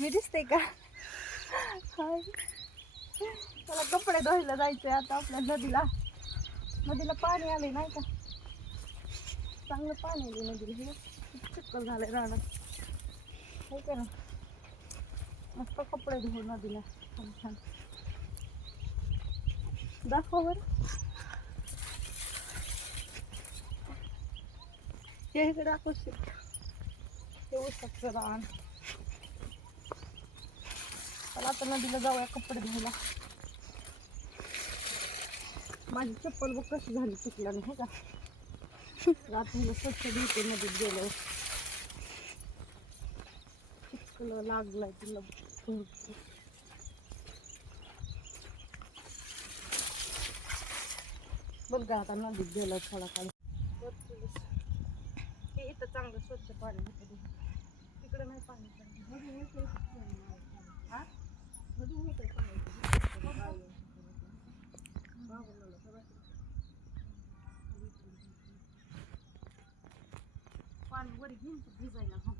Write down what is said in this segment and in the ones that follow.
मी दिसते का? हाय. मला कपडे धुवायला जायचंय आता आपल्या नदीला. नदीला पाणी आले नाही का? चांगलं पाणी आले नदीला. खूप चिखल झालंय रानात. हो का ना? मस्त कपडे धुवू नदीला. छान छान. दाखव बरं. हे इकडे दाखवशील. हे ऊसाचं रान. चला आता नदीला जाऊया कपडे धुवायला. माझी चप्पल बघ कशी झाली चिखलाने हे का? रात्रीला स्वच्छ धुते नदीत गेल्यावर. चिखल लागलाय तिला भरपूर. बघ का आता नदीत गेलं थोडा काळ. हे इथं चांगलं स्वच्छ पाणी होतं. तिकडे नाही पाणी हा पाणी वर घेऊन भिजायला घाल.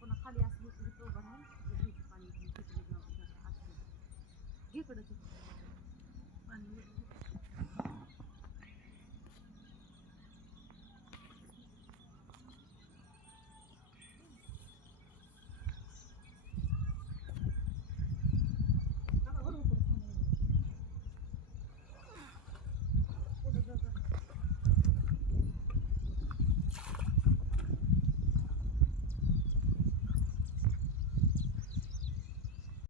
पुन्हा खाली असं इकडे उभं राहून घ्यायचं पाणी घेऊन तिकडे जाऊ घे इकडं पाणी